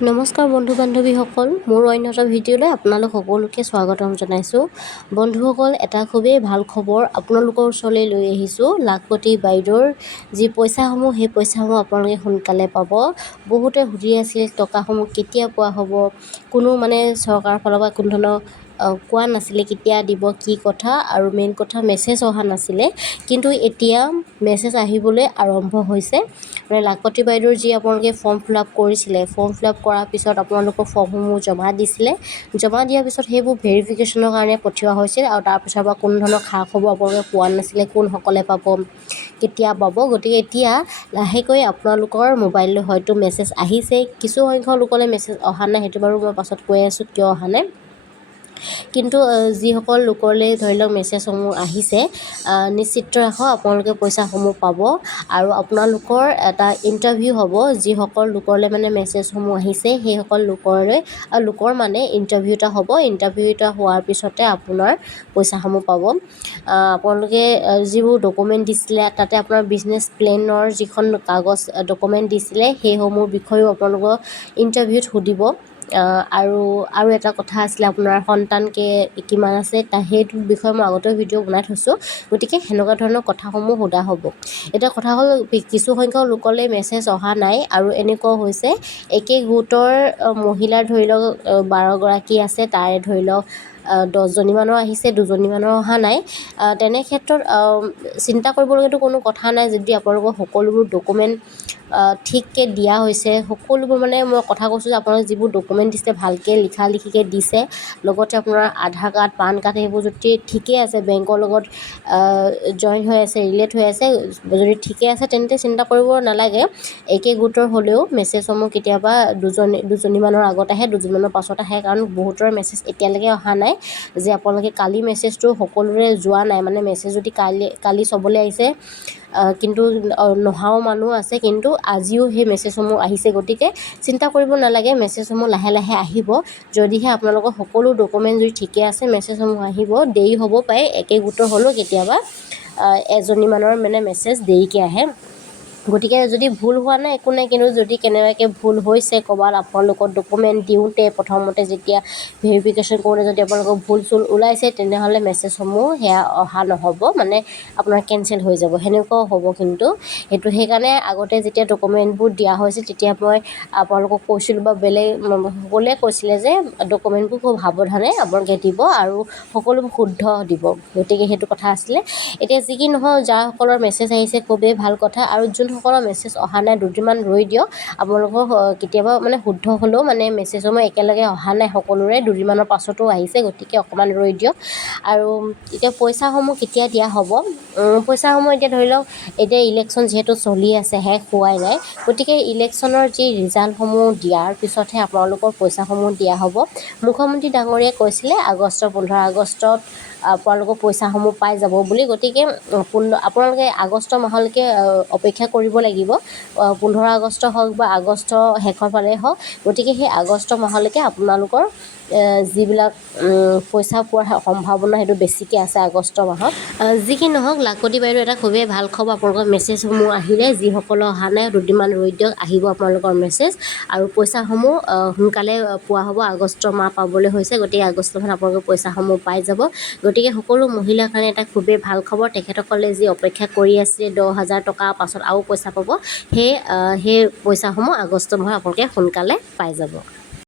নমস্কাৰ বন্ধু বান্ধৱীসকল, মোৰ অন্য এটা ভিডিঅ'লৈ আপোনালোক সকলোকে স্বাগতম জনাইছোঁ। বন্ধুসকল, এটা খুবেই ভাল খবৰ আপোনালোকৰ ওচৰলৈ লৈ আহিছোঁ। লাখপতি বাইদেউৰ যি পইচাসমূহ, সেই পইচাসমূহ আপোনালোকে সোনকালে পাব। বহুতে সুধি আছিল টকাসমূহ কেতিয়া পোৱা হ'ব, কোনো চৰকাৰৰ ফালৰ পৰা কোনো ধৰণৰ কোৱা নাছিলে কেতিয়া দিব, কি কথা, আৰু মেইন কথা মেছেজ অহা নাছিলে। কিন্তু এতিয়া মেছেজ আহিবলৈ আৰম্ভ হৈছে। লাখপতি বাইদেউৰ যি আপোনালোকে ফৰ্ম ফিল আপ কৰিছিলে, ফৰ্ম ফিল আপ কৰাৰ পিছত আপোনালোকৰ ফৰ্মসমূহ জমা দিছিলে। জমা দিয়াৰ পিছত সেইবোৰ ভেৰিফিকেশ্যনৰ কাৰণে পঠিওৱা হৈছিল আৰু তাৰপিছৰ পৰা কোনো ধৰণৰ খা খবৰ আপোনালোকে পোৱা নাছিলে, কোনসকলে পাব, কেতিয়া পাব। গতিকে এতিয়া লাহেকৈ আপোনালোকৰ মোবাইললৈ হয়তো মেছেজ আহিছে। কিছু সংখ্যক লোকলৈ মেছেজ অহা নাই, সেইটো বাৰু মই পাছত কৈ আছোঁ কিয় অহা নাই। কিন্তু যিসকল লোকলৈ ধৰি লওক মেছেজসমূহ আহিছে, নিশ্চিত ৰাখক আপোনালোকে পইচাসমূহ পাব। আৰু আপোনালোকৰ এটা ইণ্টাৰভিউ হ'ব। যিসকল লোকলৈ মেছেজসমূহ আহিছে সেইসকল লোকৰ ইণ্টাৰভিউ এটা হ'ব। ইণ্টাৰভিউ এটা হোৱাৰ পিছতে আপোনাৰ পইচাসমূহ পাব। আপোনালোকে যিবোৰ ডকুমেণ্ট দিছিলে, তাতে আপোনাৰ বিজনেছ প্লেনৰ যিখন কাগজ ডকুমেণ্ট দিছিলে, সেইসমূহৰ বিষয়েও আপোনালোকক ইণ্টাৰভিউত সুধিব। আৰু এটা কথা আছিলে, আপোনাৰ সন্তান কিমান আছে, সেইটোৰ বিষয়ে মই আগতেও ভিডিঅ' বনাই থৈছোঁ। গতিকে সেনেকুৱা ধৰণৰ কথাসমূহ সোধা হ'ব। এতিয়া কথা হ'ল, কিছু সংখ্যক লোকলৈ মেছেজ অহা নাই আৰু এনেকুৱাও হৈছে একে গোটৰ মহিলাৰ ধৰি লওক 12গৰাকী আছে, তাৰে ধৰি লওক 10জনীমানৰ আহিছে, 2জনীমানৰ অহা নাই। তেনে ক্ষেত্ৰত চিন্তা কৰিবলগীয়াতো কোনো কথা নাই। যদি আপোনালোকৰ সকলোবোৰ ডকুমেণ্ট ঠিককৈ দিয়া হৈছে, সকলোবোৰ মই কথা কৈছোঁ যে আপোনালোকে যিবোৰ ডকুমেণ্ট দিছে ভালকৈ লিখা লিখিকৈ দিছে, লগতে আপোনাৰ আধাৰ কাৰ্ড, পান কাৰ্ড সেইবোৰ যদি ঠিকেই আছে, বেংকৰ লগত জইন হৈ আছে, ৰিলেট হৈ আছে, যদি ঠিকে আছে তেন্তে চিন্তা কৰিব নালাগে। একে গোটৰ হ'লেও মেছেজসমূহ কেতিয়াবা দুজনীমানৰ আগত আহে, দুজনীমানৰ পাছত আহে। কাৰণ বহুতৰ মেছেজ এতিয়ালৈকে অহা নাই যে আপোনালোকে কালি মেছেজটো সকলোৰে যোৱা নাই। মেছেজ যদি কালি চবলৈ আহিছে, কিন্তু নহাও মানুহ আছে, কিন্তু আজিও সেই মেছেজসমূহ আহিছে। গতিকে চিন্তা কৰিব নালাগে, মেছেজসমূহ লাহে লাহে আহিব। যদিহে আপোনালোকৰ সকলো ডকুমেণ্ট যদি ঠিকে আছে, মেছেজসমূহ আহিব। দেৰি হ'ব পাৰে, একে গোটৰ হ'লেও কেতিয়াবা এজনীমানৰ মেছেজ দেৰিকৈ আহে। গতিকে যদি ভুল হোৱা নাই একো নাই, কিন্তু যদি কেনেবাকৈ ভুল হৈছে ক'ৰবাত আপোনালোকৰ ডকুমেণ্ট দিওঁতে প্ৰথমতে যেতিয়া ভেৰিফিকেশ্যন কৰোঁতে যদি আপোনালোকৰ ভুল চুল ওলাইছে, তেনেহ'লে মেছেজসমূহ সেয়া অহা নহ'ব, আপোনাৰ কেঞ্চেল হৈ যাব, সেনেকুৱাও হ'ব। কিন্তু সেইকাৰণে আগতে যেতিয়া ডকুমেণ্টবোৰ দিয়া হৈছিল, তেতিয়া মই আপোনালোকক কৈছিলোঁ বা বেলেগ সকলোৱে কৈছিলে যে ডকুমেণ্টবোৰ খুব সাৱধানে আপোনালোকে দিব আৰু সকলোবোৰ শুদ্ধ দিব। গতিকে সেইটো কথা আছিলে। এতিয়া যি কি নহওক, যাৰসকলৰ মেছেজ আহিছে খুবেই ভাল কথা, আৰু যোনসকলৰ মেছেজ অহা নাই দুদিনমান ৰৈ দিয়ক। আপোনালোকৰ কেতিয়াবা শুদ্ধ হ'লেও মেছেজসমূহ একেলগে অহা নাই সকলোৰে, দুদিনমানৰ পাছতো আহিছে। গতিকে অকণমান ৰৈ দিয়ক। আৰু এতিয়া পইচাসমূহ কেতিয়া দিয়া হ'ব, পইচাসমূহ এতিয়া ধৰি লওক, এতিয়া ইলেকশ্যন যিহেতু চলি আছে, শেষ হোৱাই নাই। গতিকে ইলেকশ্যনৰ যি ৰিজাল্টসমূহ দিয়াৰ পিছতহে আপোনালোকৰ পইচাসমূহ দিয়া হ'ব। মুখ্যমন্ত্ৰী ডাঙৰীয়াই কৈছিলে 15 আগষ্টত আপোনালোকৰ পইচাসমূহ পাই যাব বুলি। গতিকে আপোনালোকে আগষ্ট মাহলৈকে অপেক্ষা কৰিব লাগিব। 15 আগষ্ট হওক বা আগষ্ট শেষৰ ফালে হওক। গতিকে সেই আগষ্ট মাহলৈকে আপোনালোকৰ যিবিলাক পইচা পোৱাৰ সম্ভাৱনা সেইটো বেছিকৈ আছে আগষ্ট মাহত। যি কি নহওক, লাখপতি বাইদেউ এটা খুবেই ভাল খবৰ। আপোনালোকৰ মেছেজসমূহ আহিলে, যিসকলৰ অহা নাই দুদিনমান ৰৈ দিয়ক, আহিব আপোনালোকৰ মেছেজ। আৰু পইচাসমূহ সোনকালে পোৱা হ'ব। আগষ্ট মাহ পাবলৈ হৈছে, গতিকে আগষ্ট মাহত আপোনালোকৰ পইচাসমূহ পাই যাব। গতিকে সকলো মহিলাৰ কাৰণে এটা খুবেই ভাল খবৰ। তেখেতসকলে যি অপেক্ষা কৰি আছে 10,000 টকা, পাছত আৰু পইচা পাব, সেই পইচাসমূহ আগষ্ট মাহত আপোনালোকে সোনকালে পাই যাব।